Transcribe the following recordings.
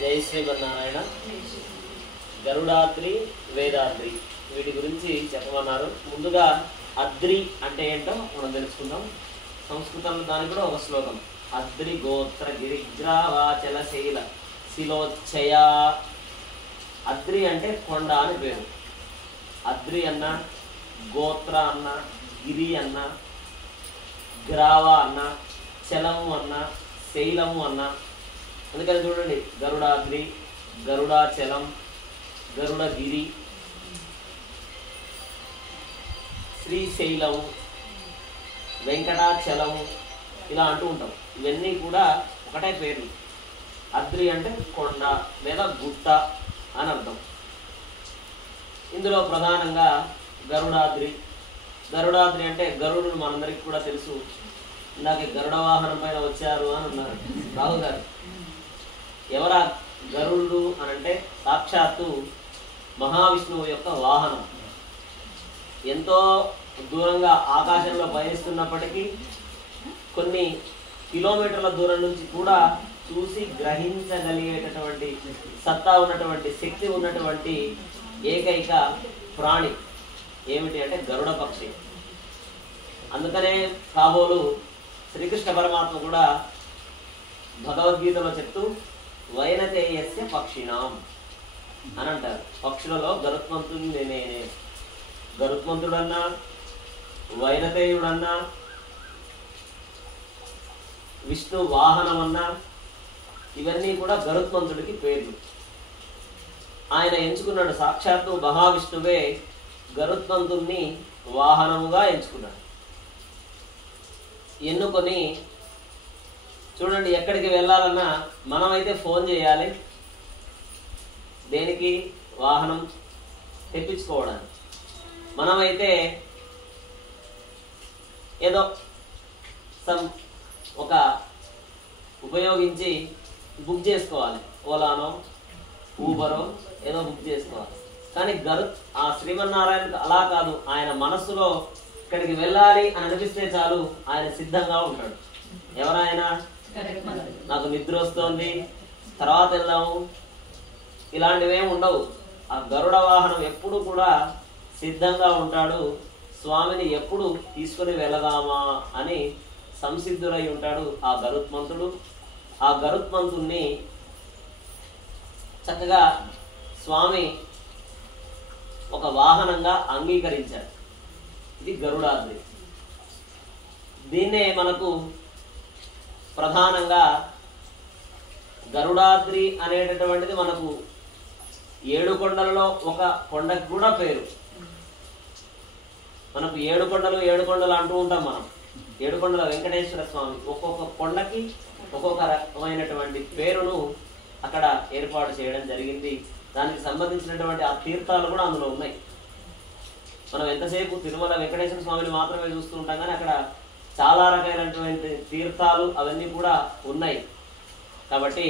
జై శ్రీమన్నారాయణ. గరుడాద్రి, వేదాద్రి వీటి గురించి చెప్పమన్నారు. ముందుగా అద్రి అంటే ఏంటో మనం తెలుసుకుందాం. సంస్కృతంలో దానికి కూడా ఒక శ్లోకం. అద్రి గోత్ర గిరిగ్రావాచల శైల శిలోచ్చయ. అద్రి అంటే కొండ అని పేరు. అద్రి అన్న, గోత్ర అన్న, గిరి అన్న, గ్రావ అన్న, చలము అన్న, శైలము అన్న. అందుకని చూడండి, గరుడాద్రి, గరుడాచలం, గరుడగిరి, శ్రీశైలము, వెంకటాచలము ఇలా అంటూ ఉంటాం. ఇవన్నీ కూడా ఒకటే పేర్లు. అద్రి అంటే కొండ లేదా గుట్ట అని అర్థం. ఇందులో ప్రధానంగా గరుడాద్రి. గరుడాద్రి అంటే గరుడు మనందరికీ కూడా తెలుసు. ఇందాక గరుడ వాహనం పైన వచ్చారు అని ఉన్నారు రాహు గారు. ఎవరా గరుడు అని అంటే సాక్షాత్తు మహావిష్ణువు యొక్క వాహనం. ఎంతో దూరంగా ఆకాశంలో పయనిస్తున్నప్పటికీ కొన్ని కిలోమీటర్ల దూరం నుంచి కూడా చూసి గ్రహించగలిగేటటువంటి సత్తా ఉన్నటువంటి, శక్తి ఉన్నటువంటి ఏకైక ప్రాణి ఏమిటి అంటే గరుడ పక్షి. అందుకనే కాబోలు శ్రీకృష్ణ పరమాత్మ కూడా భగవద్గీతలో చెప్తూ వైనతేయస్య పక్షిణాం అని అంటారు. పక్షులలో గరుత్మంతుడు నేనే. గరుత్మంతుడన్నా, వైనతేయుడన్నా, విష్ణు వాహనం అన్నా ఇవన్నీ కూడా గరుత్మంతుడికి పేర్లు. ఆయన ఎంచుకున్నాడు, సాక్షాత్తు మహావిష్ణువే గరుత్మంతుణ్ణి వాహనముగా ఎంచుకున్నాడు. ఎన్నుకొని చూడండి, ఎక్కడికి వెళ్ళాలన్నా మనమైతే ఫోన్ చేయాలి. దేనికి? వాహనం తెప్పించుకోవడానికి. మనమైతే ఏదో ఒక ఉపయోగించి బుక్ చేసుకోవాలి. ఓలానో, ఊబరో ఏదో బుక్ చేసుకోవాలి. కానీ ఆ శ్రీమన్నారాయణకు అలా కాదు. ఆయన మనస్సులో ఇక్కడికి వెళ్ళాలి అని అనిపిస్తే చాలు, ఆయన సిద్ధంగా ఉంటాడు. ఎవరైనా నాకు నిద్ర వస్తోంది, తర్వాత వెళ్దాము, ఇలాంటివేం ఉండవు. ఆ గరుడ వాహనం ఎప్పుడు కూడా సిద్ధంగా ఉంటాడు. స్వామిని ఎప్పుడు తీసుకుని వెళదామా అని సంసిద్ధుడై ఉంటాడు ఆ గరుత్మంతుడు. ఆ గరుత్మంతుణ్ణి చక్కగా స్వామి ఒక వాహనంగా అంగీకరించాడు. ఇది గరుడాద్రి. దీన్నే మనకు ప్రధానంగా గరుడాద్రి అనేటటువంటిది మనకు 7 కొండలలో ఒక కొండకు కూడా పేరు. మనకు 7 కొండలు అంటూ ఉంటాం మనం. 7 కొండల వెంకటేశ్వర స్వామి. ఒక్కొక్క కొండకి ఒక్కొక్క రకమైనటువంటి పేరును అక్కడ ఏర్పాటు చేయడం జరిగింది. దానికి సంబంధించినటువంటి ఆ తీర్థాలు కూడా అందులో ఉన్నాయి. మనం ఎంతసేపు తిరుమల వెంకటేశ్వర స్వామిని మాత్రమే చూస్తూ ఉంటాం, కానీ అక్కడ చాలా రకాలైనటువంటి తీర్థాలు అవన్నీ కూడా ఉన్నాయి. కాబట్టి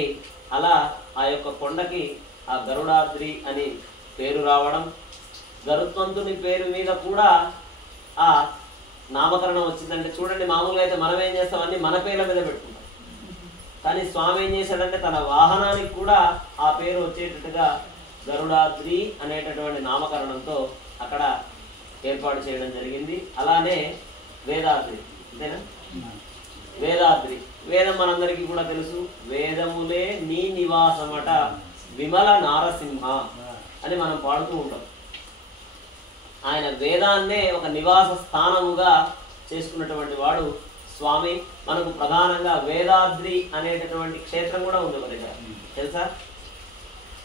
అలా ఆ యొక్క కొండకి ఆ గరుడాద్రి అని పేరు రావడం, గరుత్మంతుని పేరు మీద కూడా ఆ నామకరణం వచ్చిందంటే చూడండి, మామూలుగా అయితే మనం ఏం చేస్తాం, అన్ని మన పేర్ల మీద పెట్టుకుంటాం. కానీ స్వామి ఏం చేశాడంటే తన వాహనానికి కూడా ఆ పేరు వచ్చేటట్టుగా గరుడాద్రి అనేటటువంటి నామకరణంతో అక్కడ ఏర్పాటు చేయడం జరిగింది. అలానే వేదాద్రి, అంతేనా? వేదాద్రి, వేదం మనందరికీ కూడా తెలుసు. వేదములే నీ నివాసమట విమల నారసింహ అని మనం పాడుతూ ఉంటాం. ఆయన వేదాన్నే ఒక నివాస స్థానముగా చేసుకున్నటువంటి వాడు స్వామి. మనకు ప్రధానంగా వేదాద్రి అనేటటువంటి క్షేత్రం కూడా ఉంది. ఒక దగ్గర తెలుసా?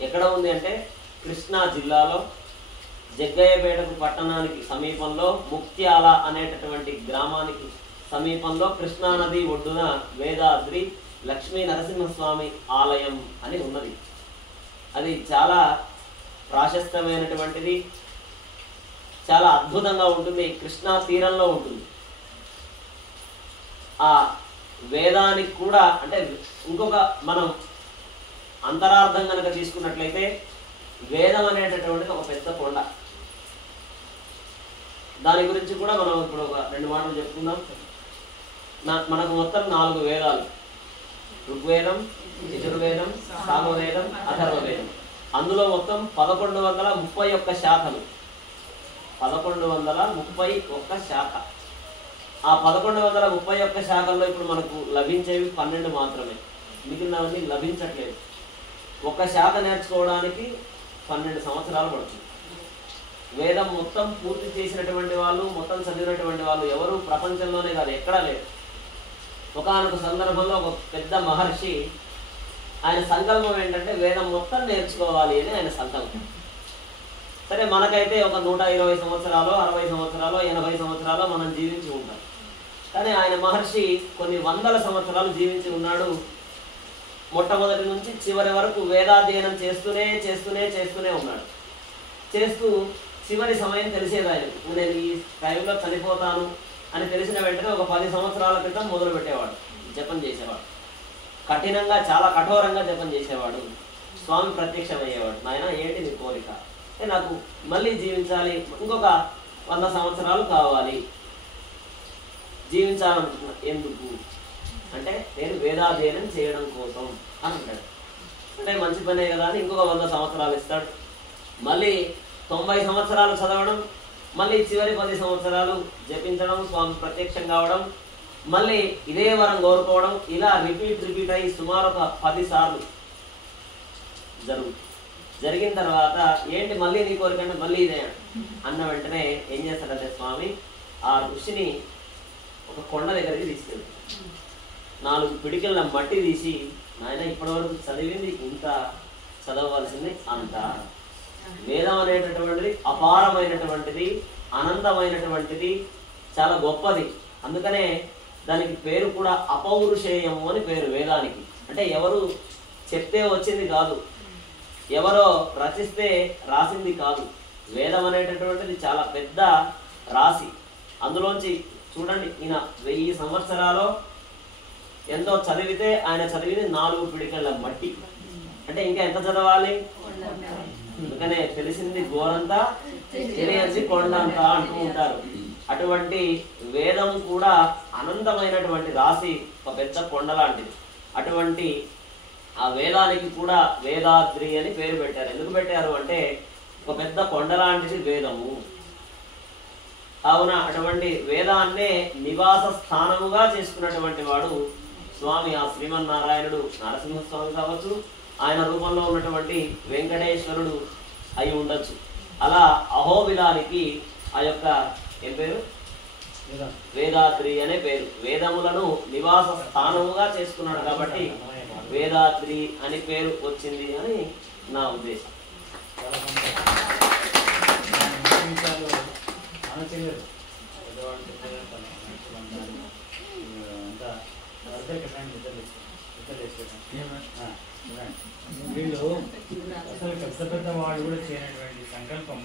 ఎక్కడ ఉంది అంటే కృష్ణా జిల్లాలో జగ్గయ్యపేటకు పట్టణానికి సమీపంలో ముక్త్యాల అనేటటువంటి గ్రామానికి సమీపంలో కృష్ణానది ఒడ్డున వేదాద్రి లక్ష్మీ నరసింహస్వామి ఆలయం అని ఉన్నది. అది చాలా ప్రాశస్తమైనటువంటిది, చాలా అద్భుతంగా ఉంటుంది. కృష్ణా తీరంలో ఉంటుంది. ఆ వేదానికి కూడా అంటే ఇంకొక మనం అంతరార్థం కనుక తీసుకున్నట్లయితే వేదం అనేటటువంటిది ఒక పెద్ద కొండ. దాని గురించి కూడా మనం ఇప్పుడు ఒక 2 మాటలు చెప్పుకుందాం. మనకు మొత్తం 4 వేదాలు. ఋగ్వేదం, యజుర్వేదం, సామవేదం, అథర్వవేదం. అందులో మొత్తం 1131 శాఖలు. 1131 శాఖ. ఆ 1131 శాఖల్లో ఇప్పుడు మనకు లభించేవి 12 మాత్రమే. మిగిలినవన్నీ లభించట్లేదు. ఒక శాఖ నేర్చుకోవడానికి 12 సంవత్సరాలు పడుతుంది. వేదం మొత్తం పూర్తి చేసినటువంటి వాళ్ళు, మొత్తం చదివినటువంటి వాళ్ళు ఎవరు ప్రపంచంలోనే కాదు, ఎక్కడా లేరు. ఒకానొక సందర్భంలో ఒక పెద్ద మహర్షి, ఆయన సంకల్పం ఏంటంటే వేదం మొత్తం నేర్చుకోవాలి అని ఆయన సంకల్పం. సరే, మనకైతే ఒక 120 సంవత్సరాలు, 60 సంవత్సరాలు, 80 సంవత్సరాలు మనం జీవించి ఉంటాం. కానీ ఆయన మహర్షి కొన్ని వందల సంవత్సరాలు జీవించి ఉన్నాడు. మొట్టమొదటి నుంచి చివరి వరకు వేదాధ్యయనం చేస్తూనే ఉన్నాడు. చేస్తూ చివరి సమయం తెలిసేది ఆయన. నేను ఈ టైంలో చనిపోతాను అని తెలిసిన వెంటనే ఒక 10 సంవత్సరాల క్రితం మొదలు పెట్టేవాడు, జపం చేసేవాడు. కఠినంగా, చాలా కఠోరంగా జపం చేసేవాడు. స్వామి ప్రత్యక్షమయ్యేవాడు. నాయన, ఏంటి నీ కోరిక? నాకు మళ్ళీ జీవించాలి, ఇంకొక 100 సంవత్సరాలు కావాలి. జీవించాలనుకున్నా. ఎందుకు అంటే, నేను వేదాధ్యయనం చేయడం కోసం అని అంటాడు. అంటే మంచి పనే కదా అని ఇంకొక 100 సంవత్సరాలు ఇస్తాడు. మళ్ళీ 90 సంవత్సరాలు చదవడం, మళ్ళీ చివరి 10 సంవత్సరాలు జపించడం, స్వామి ప్రత్యక్షం కావడం, మళ్ళీ ఇదే వరం కోరుకోవడం. ఇలా రిపీట్ అయ్యి సుమారు ఒక 10 సార్లు జరిగిన తర్వాత, ఏంటి మళ్ళీ నీ కోరికంటే మళ్ళీ ఇదే అన్న వెంటనే ఏం చేస్తాడంటే స్వామి ఆ ఋషిని ఒక కొండ దగ్గరికి తీసుకెళ్తాడు. 4 పిడికిళ్ళ మట్టి తీసి, నాయన ఇప్పటివరకు చదివింది ఇంత, చదవవలసింది అంత. వేదం అనేటటువంటిది అపారమైనటువంటిది, అనంతమైనటువంటిది, చాలా గొప్పది. అందుకనే దానికి పేరు కూడా అపౌరుషేయము అని పేరు వేదానికి. అంటే ఎవరు చెప్తే వచ్చింది కాదు, ఎవరో రచిస్తే రాసింది కాదు. వేదం అనేటటువంటిది చాలా పెద్ద రాశి. అందులోంచి చూడండి, ఈయన 1000 సంవత్సరాలు ఎంతో చదివితే ఆయన చదివింది 4 పిడికిళ్ళ మట్టి. అంటే ఇంకా ఎంత చదవాలి? అందుకనే తెలిసింది గోరంతా, తెలియసి కొండంతా అంటూ ఉంటారు. అటువంటి వేదం కూడా అనంతమైనటువంటి రాశి, ఒక పెద్ద కొండ లాంటిది. అటువంటి ఆ వేదానికి కూడా వేదాద్రి అని పేరు పెట్టారు. ఎందుకు పెట్టారు అంటే, ఒక పెద్ద కొండ లాంటిది వేదము. కావున అటువంటి వేదాన్నే నివాస స్థానముగా చేసుకున్నటువంటి వాడు స్వామి. ఆ శ్రీమన్నారాయణుడు నరసింహస్వామి కావచ్చు, ఆయన రూపంలో ఉన్నటువంటి వెంకటేశ్వరుడు అయి ఉండొచ్చు. అలా అహోబిలానికి ఆ యొక్క ఏం పేరు? వేదాద్రి అనే పేరు. వేదములను నివాస స్థానముగా చేసుకున్నాడు కాబట్టి వేదాద్రి అని పేరు వచ్చింది అని నా ఉద్దేశం. వీళ్ళు అసలు పెద్ద పెద్ద వాళ్ళు కూడా చేయనటువంటి సంకల్పం